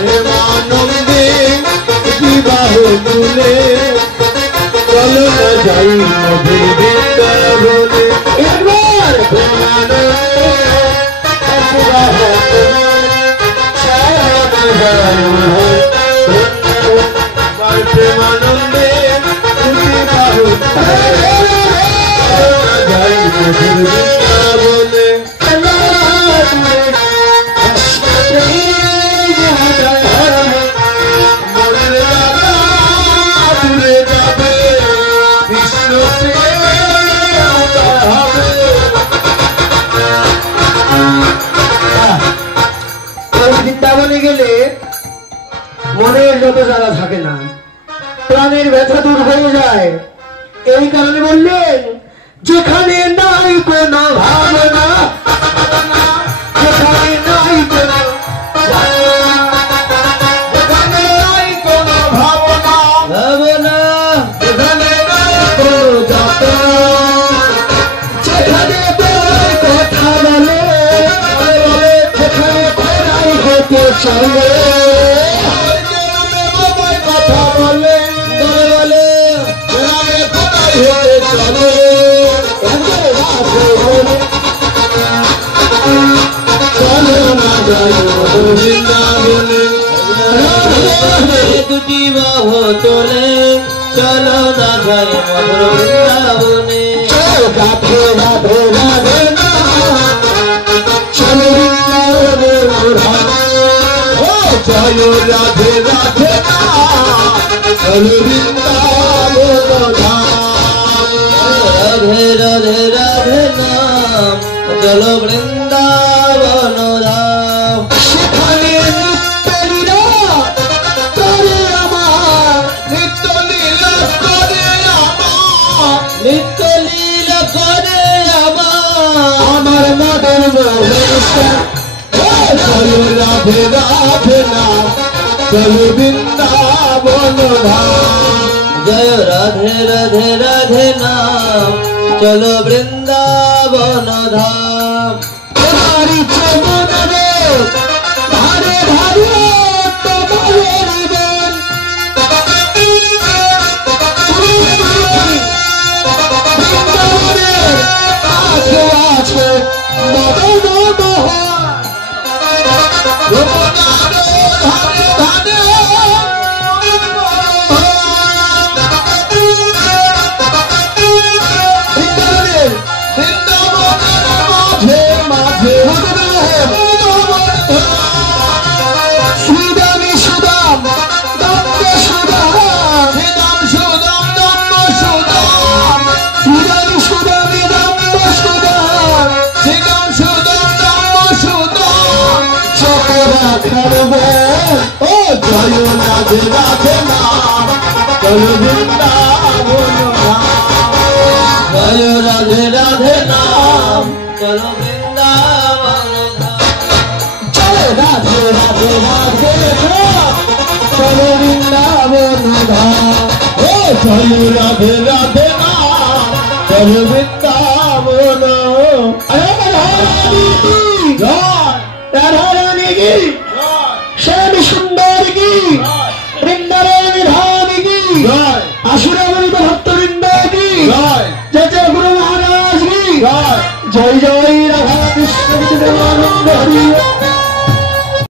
প্রেমানন্দে বিবাহ তুলে চলো না যাই মধুর বৃন্দাবনে। একবার প্রেমানন্দে বিবাহ তুলে চলো না যাই মধুর বৃন্দাবনে। প্রেমানন্দে বিবাহ তুলে চলো না যাই মধুর বৃন্দাবনে। বৃন্দাবনে গেলে মনের যত জ্বালা থাকে না, প্রাণের ব্যথা দূর হয়ে যায়। এই কারণে বললেন যেখানে নাই কোনো ভাবনা, যেখানে নাই কোনো যেখানে নাই কোনো ভাবনা ভাবনা, যেখানে নাই কোনো যাতনা, যেখানে বেলায় কথা বলে যেখানে বেলায় হতে চলে, কথা বলে বলে বেলায় কোথায় হতে চলে। দুটি বাহু তোলে চলো না যাই মধুর বৃন্দাবনে। রাধে রাধে রাধে না চলো বৃন্দাবনে ও জয় রাধে রাধে না চলো বৃন্দাবন রাধে রাধে রাধে নাম চলো বৃন্দাবন ধাম। সেখানে নিত্য লীলা করে আমার, নিত্য লীলা করে আমার, নিত্য লীলা করে আমার মদন মোহন। চলো রাধে রাধে নাম চলো বৃন্দাবন ধাম। জয় রাধে রাধে রাধে নাম চলো বৃন্দাবন ধাম। তোমারি চরণে ধারে ধারে তোমার জীবন, বৃন্দাবনে আছে আছে মদন মোহন। ধারে ধারে সুদামি সুদাম দম্ব সুদাম সুদাম সুদাম দম্ব সুদাম সুদামি সুদামি দম্ব সুদাম সুদাম সুদাম দম্ব সুদাম চকরা খারবে ও জয় রাধে রাধে নাম চলো বৃন্দাবন ধাম। জয় রাধে রাধে নাম চলো বৃন্দাবন ধাম। চলো রাধে রাধে রাধে নাম চলো বৃন্দাবন ধাম। ও জয় রাধে রাধে নাম চলো বৃন্দাবন। রাধা রানী কি শ্যাম সুন্দর কি বৃন্দাবন ধাম কি আসুরামৃত ভক্তবৃন্দ কি জয় জয় গুরু মহারাজ কি জয় জয় রাধা কৃষ্ণ হরি।